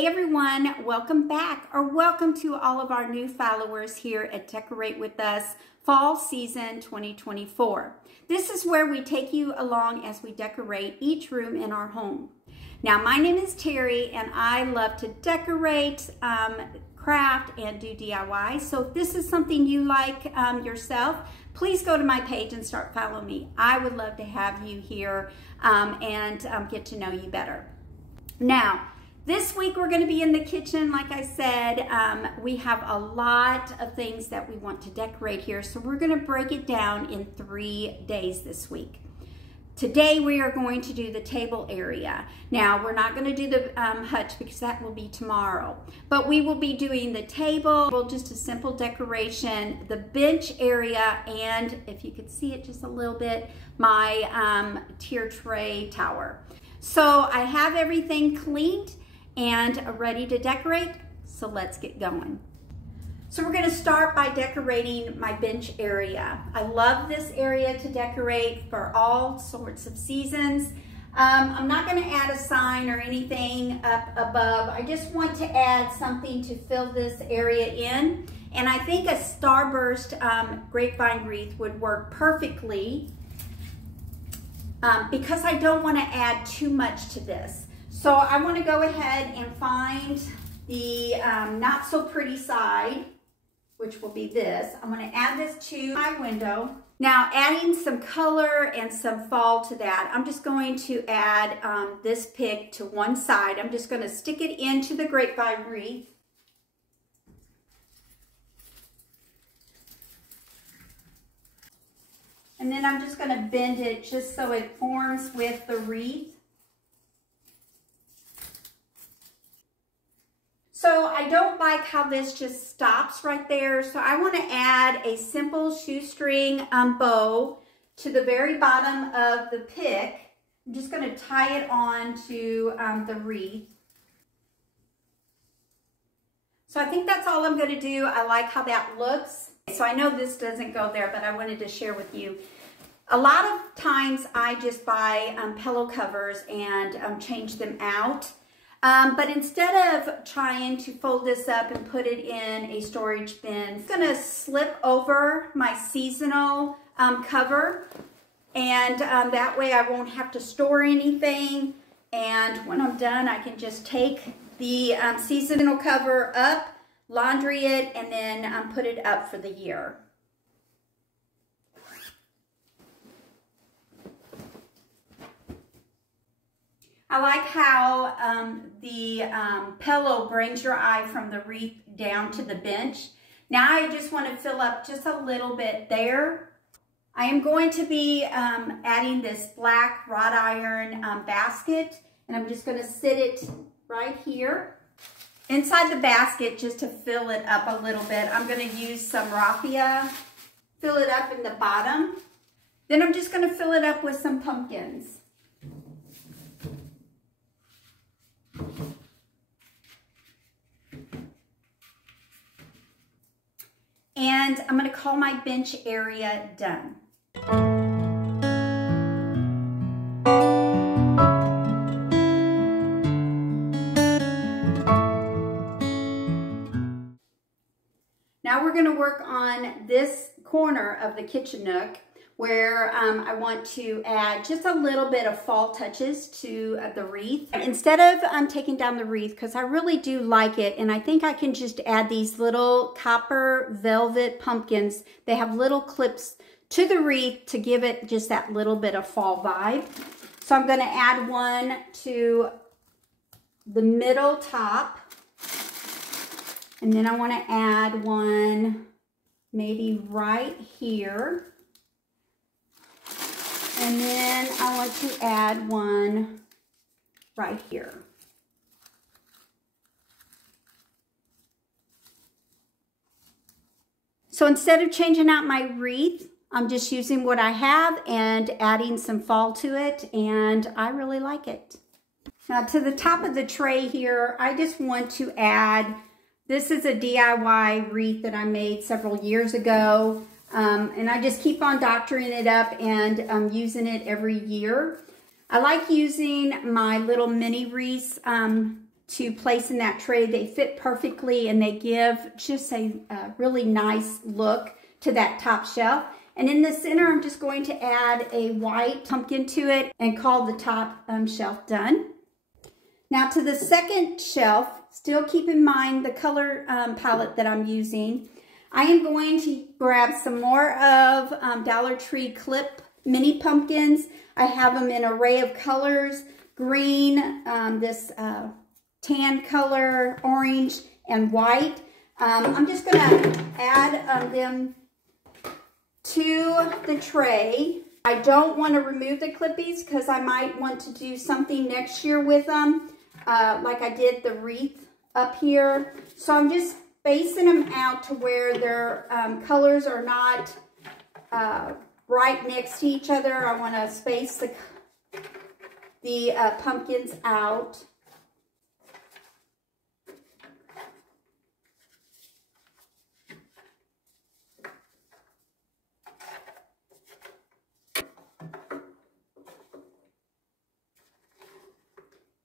Hey everyone, welcome back or welcome to all of our new followers here at Decorate With Us Fall Season 2024. This is where we take you along as we decorate each room in our home. Now my name is Terry and I love to decorate, craft and do DIY. So if this is something you like yourself, please go to my page and start following me. I would love to have you here and get to know you better. Now, this week we're going to be in the kitchen. Like I said, we have a lot of things that we want to decorate here, so we're going to break it down in 3 days this week. Today we are going to do the table area. Now we're not going to do the hutch because that will be tomorrow, but we will be doing the table, just a simple decoration, the bench area, and if you could see it just a little bit, my tier tray tower. So I have everything cleaned and ready to decorate, so let's get going. So we're going to start by decorating my bench area. I love this area to decorate for all sorts of seasons. I'm not going to add a sign or anything up above. I just want to add something to fill this area in, and I think a starburst grapevine wreath would work perfectly because I don't want to add too much to this. So I want to go ahead and find the not so pretty side, which will be this. I'm going to add this to my window. Now adding some color and some fall to that, I'm just going to add this pick to one side. I'm just going to stick it into the grapevine wreath. And then I'm just going to bend it just so it forms with the wreath. So I don't like how this just stops right there. So I want to add a simple shoestring bow to the very bottom of the pick. I'm just going to tie it on to the wreath. So I think that's all I'm going to do. I like how that looks. So I know this doesn't go there, but I wanted to share with you. A lot of times I just buy pillow covers and change them out. But instead of trying to fold this up and put it in a storage bin, I'm going to slip over my seasonal cover, and that way I won't have to store anything. And when I'm done, I can just take the seasonal cover up, laundry it, and then put it up for the year. I like how the pillow brings your eye from the wreath down to the bench. Now I just want to fill up just a little bit there. I am going to be adding this black wrought iron basket, and I'm just going to sit it right here. Inside the basket, just to fill it up a little bit, I'm going to use some raffia, fill it up in the bottom. Then I'm just going to fill it up with some pumpkins. And I'm going to call my bench area done. Now we're going to work on this corner of the kitchen nook where I want to add just a little bit of fall touches to the wreath. Instead of taking down the wreath, because I really do like it, and I think I can just add these little copper velvet pumpkins. They have little clips to the wreath to give it just that little bit of fall vibe. So I'm going to add one to the middle top, and then I want to add one maybe right here. And then I want to add one right here. So instead of changing out my wreath, I'm just using what I have and adding some fall to it, and I really like it. Now to the top of the tray here, I just want to add, this is a DIY wreath that I made several years ago. And I just keep on doctoring it up and using it every year. I like using my little mini wreaths to place in that tray. They fit perfectly and they give just a really nice look to that top shelf. And in the center, I'm just going to add a white pumpkin to it and call the top shelf done. Now to the second shelf, still keep in mind the color palette that I'm using. I am going to grab some more of Dollar Tree clip mini pumpkins. I have them in an array of colors, green, this tan color, orange, and white. I'm just going to add them to the tray. I don't want to remove the clippies because I might want to do something next year with them, like I did the wreath up here. So I'm just spacing them out to where their colors are not right next to each other. I want to space the pumpkins out.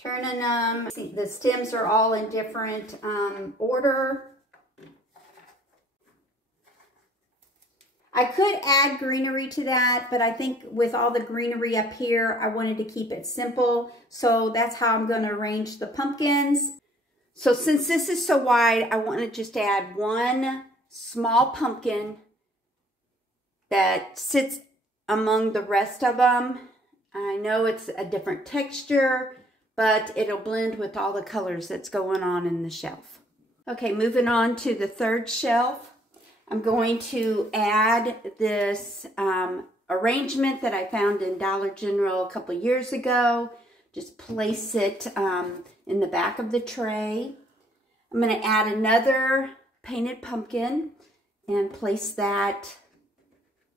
Turning them. See, the stems are all in different order. I could add greenery to that, but I think with all the greenery up here, I wanted to keep it simple. So that's how I'm going to arrange the pumpkins. So since this is so wide, I want to just add one small pumpkin that sits among the rest of them. I know it's a different texture, but it'll blend with all the colors that's going on in the shelf. Okay, moving on to the third shelf. I'm going to add this arrangement that I found in Dollar General a couple years ago. Just place it in the back of the tray. I'm going to add another painted pumpkin and place that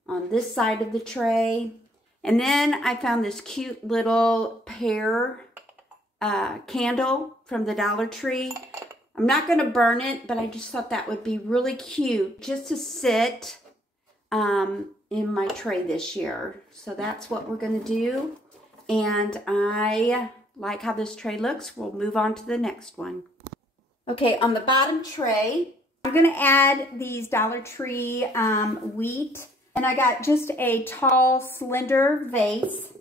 on this side of the tray. And then I found this cute little pear candle from the Dollar Tree. I'm not going to burn it, but I just thought that would be really cute just to sit in my tray this year. So that's what we're going to do. And I like how this tray looks. We'll move on to the next one. Okay, on the bottom tray, I'm going to add these Dollar Tree wheat. And I got just a tall, slender vase.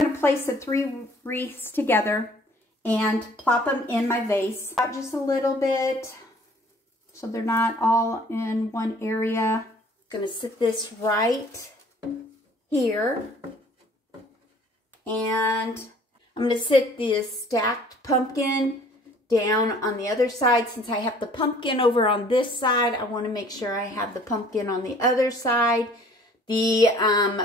I'm going to place the 3 wreaths together and plop them in my vase out just a little bit so they're not all in one area. I'm going to sit this right here, and I'm going to sit this stacked pumpkin down on the other side. Since I have the pumpkin over on this side, I want to make sure I have the pumpkin on the other side. The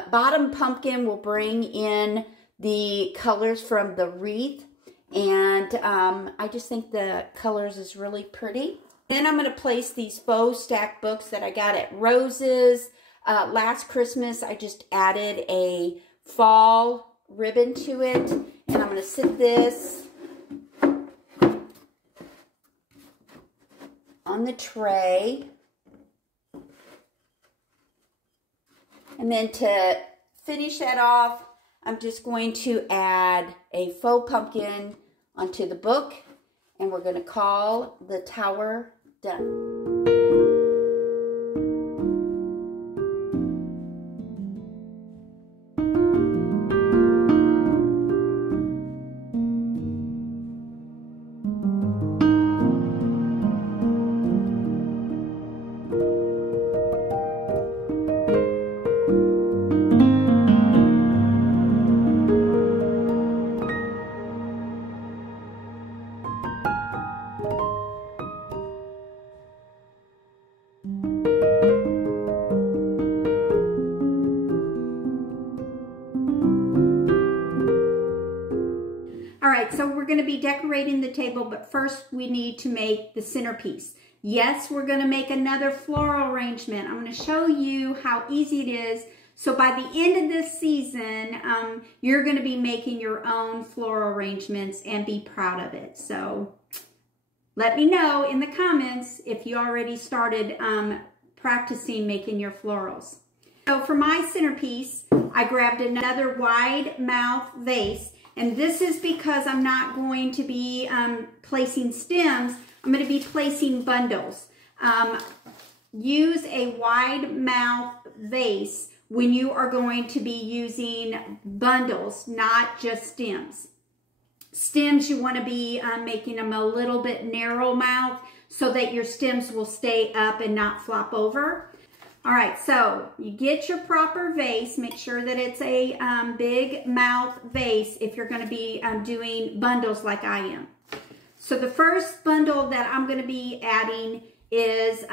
bottom pumpkin will bring in the colors from the wreath. And I just think the colors is really pretty. Then I'm going to place these faux stack books that I got at Rose's. Last Christmas, I just added a fall ribbon to it. And I'm going to sit this on the tray. And then to finish that off, I'm just going to add a faux pumpkin onto the book, and we're going to call the tower done. So we're going to be decorating the table, but first we need to make the centerpiece. Yes, we're going to make another floral arrangement. I'm going to show you how easy it is. So by the end of this season, you're going to be making your own floral arrangements and be proud of it. So let me know in the comments if you already started practicing making your florals. So for my centerpiece, I grabbed another wide mouth vase. And this is because I'm not going to be placing stems. I'm going to be placing bundles. Use a wide mouth vase when you are going to be using bundles, not just stems. Stems, you want to be making them a little bit narrow mouth so that your stems will stay up and not flop over. All right, so you get your proper vase. Make sure that it's a big mouth vase if you're going to be doing bundles like I am. So the first bundle that I'm going to be adding is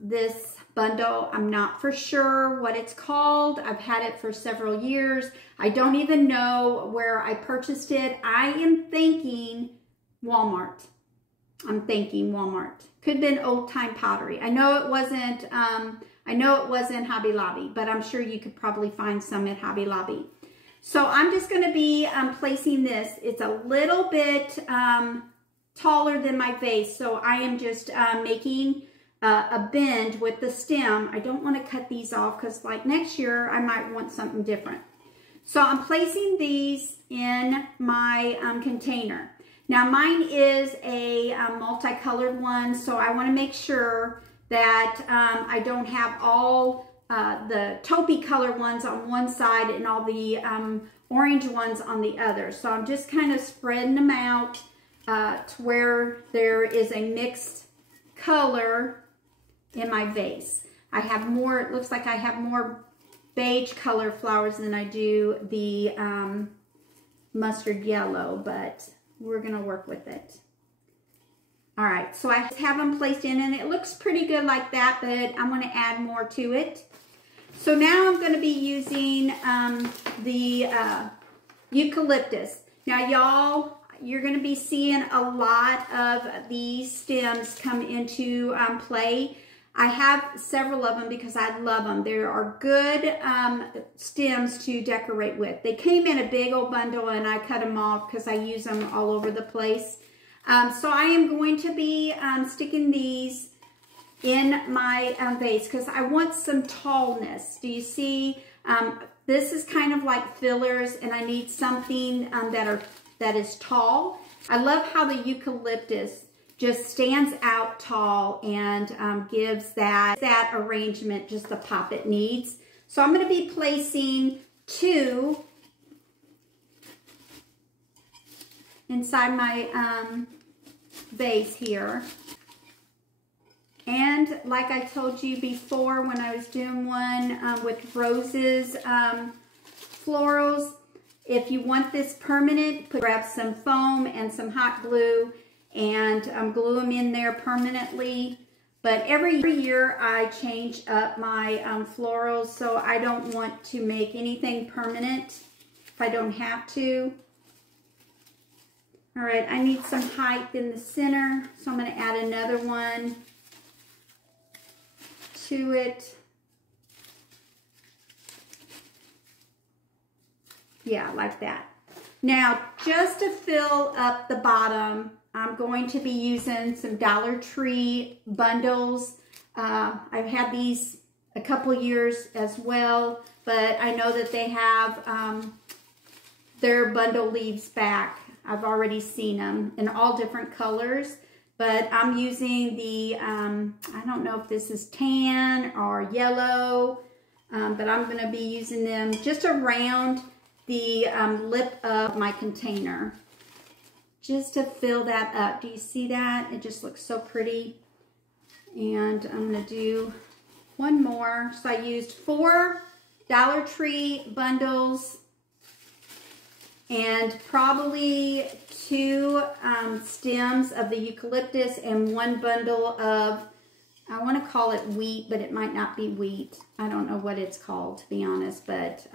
this bundle. I'm not for sure what it's called. I've had it for several years. I don't even know where I purchased it. I am thinking Walmart. I'm thinking Walmart. Could have been Old Time Pottery. I know it wasn't Hobby Lobby, but I'm sure you could probably find some at Hobby Lobby. So I'm just going to be placing this. It's a little bit taller than my vase, so I am just making a bend with the stem. I don't want to cut these off because like next year I might want something different. So I'm placing these in my container. Now mine is a multicolored one, so I want to make sure that I don't have all the taupey color ones on one side and all the orange ones on the other. So I'm just kind of spreading them out to where there is a mixed color in my vase. I have more, it looks like I have more beige color flowers than I do the mustard yellow, but we're gonna work with it. All right, so I have them placed in and it looks pretty good like that, but I'm gonna add more to it. So now I'm gonna be using the eucalyptus. Now y'all, you're gonna be seeing a lot of these stems come into play. I have several of them because I love them. There are good stems to decorate with. They came in a big old bundle and I cut them off because I use them all over the place. So I am going to be sticking these in my vase because I want some tallness. Do you see? This is kind of like fillers and I need something that is tall. I love how the eucalyptus just stands out tall and gives that arrangement just the pop it needs. So I'm going to be placing 2 inside my vase here. And like I told you before when I was doing one with roses florals, if you want this permanent, grab some foam and some hot glue and glue them in there permanently. But every year I change up my florals, so I don't want to make anything permanent if I don't have to. All right, I need some height in the center, so I'm going to add another one to it. Yeah, like that. Now, just to fill up the bottom, I'm going to be using some Dollar Tree bundles. I've had these a couple years as well, but I know that they have their bundle leaves back. I've already seen them in all different colors, but I'm using the, I don't know if this is tan or yellow, but I'm going to be using them just around the lip of my container, just to fill that up. Do you see that? It just looks so pretty. And I'm going to do one more. So I used 4 Dollar Tree bundles and probably 2 stems of the eucalyptus and 1 bundle of, I want to call it wheat, but it might not be wheat. I don't know what it's called, to be honest, but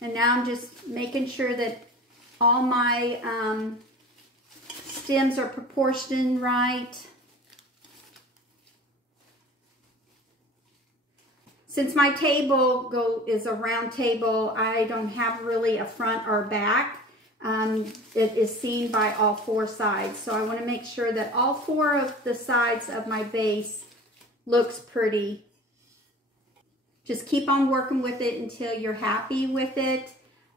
and now I'm just making sure that all my stems are proportioned right. Since my table is a round table, I don't have really a front or back. It is seen by all 4 sides. So I want to make sure that all 4 of the sides of my vase looks pretty. Just keep on working with it until you're happy with it.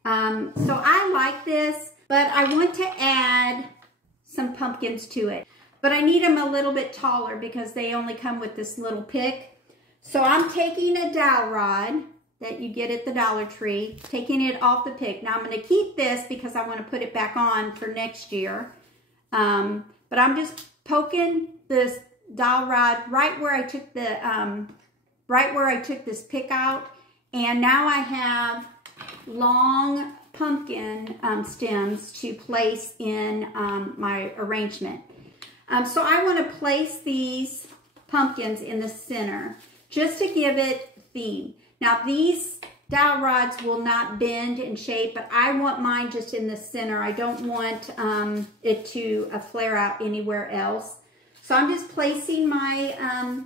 So I like this, but I want to add some pumpkins to it. But I need them a little bit taller because they only come with this little pick. So I'm taking a dowel rod that you get at the Dollar Tree, taking it off the pick. Now I'm going to keep this because I want to put it back on for next year. But I'm just poking this dowel rod right where I took the this pick out, and now I have long pumpkin stems to place in my arrangement. So I want to place these pumpkins in the center just to give it theme. Now these dowel rods will not bend in shape, but I want mine just in the center. I don't want it to flare out anywhere else. So I'm just placing my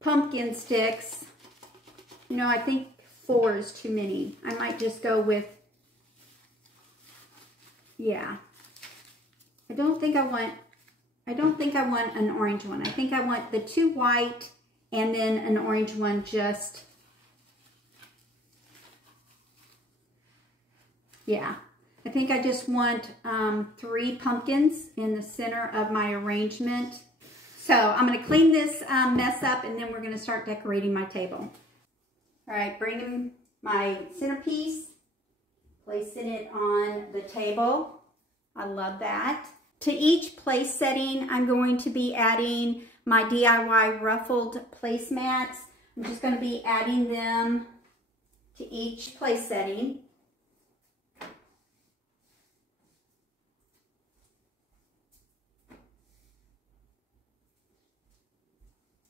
pumpkin sticks. You know, I think 4 is too many. I might just go with, yeah. I don't think I want an orange one. I think I want the 2 white and then an orange one just, yeah. I think I just want 3 pumpkins in the center of my arrangement. So I'm going to clean this mess up, and then we're going to start decorating my table. All right, bringing my centerpiece, placing it on the table. I love that. To each place setting, I'm going to be adding my DIY ruffled placemats. I'm just going to be adding them to each place setting.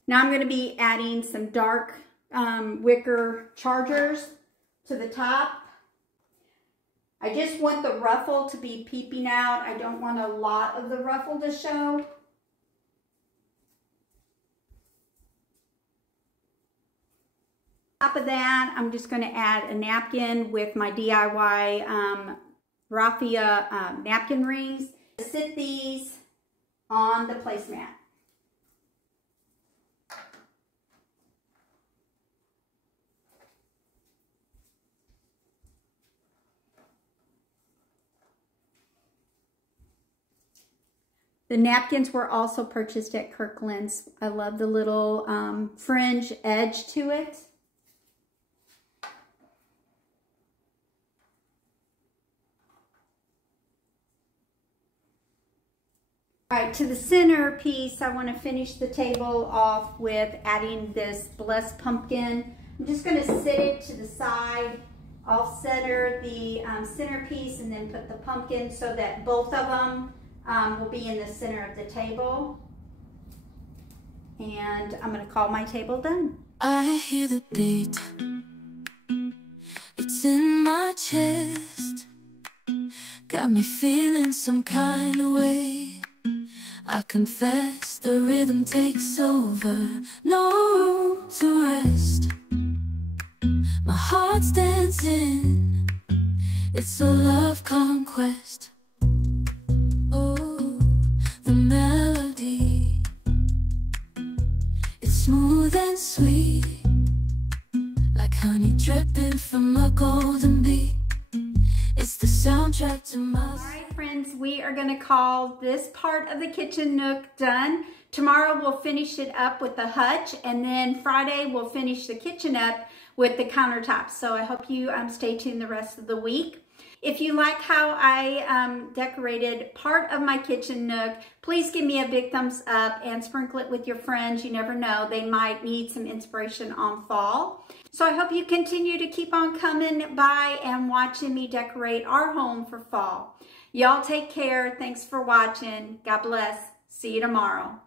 Now I'm going to be adding some dark wicker chargers to the top. I just want the ruffle to be peeping out. I don't want a lot of the ruffle to show. On top of that, I'm just going to add a napkin with my DIY raffia napkin rings. Sit these on the placemat. The napkins were also purchased at Kirkland's. I love the little fringe edge to it. All right, to the center piece, I want to finish the table off with adding this blessed pumpkin. I'm just going to sit it to the side. I'll center the centerpiece and then put the pumpkin so that both of them will be in the center of the table. And I'm going to call my table done. I hear the beat. It's in my chest. Got me feeling some kind of way. I confess the rhythm takes over. No room to rest. My heart's dancing. It's a love conquest. Smooth and sweet, like honey dripping from a golden bee. It's the soundtrack to my... All right, friends, we are going to call this part of the kitchen nook done. Tomorrow we'll finish it up with the hutch, and then Friday we'll finish the kitchen up with the countertops. So I hope you stay tuned the rest of the week. If you like how I decorated part of my kitchen nook, please give me a big thumbs up and sprinkle it with your friends. You never know, they might need some inspiration on fall. So I hope you continue to keep on coming by and watching me decorate our home for fall. Y'all take care. Thanks for watching. God bless. See you tomorrow.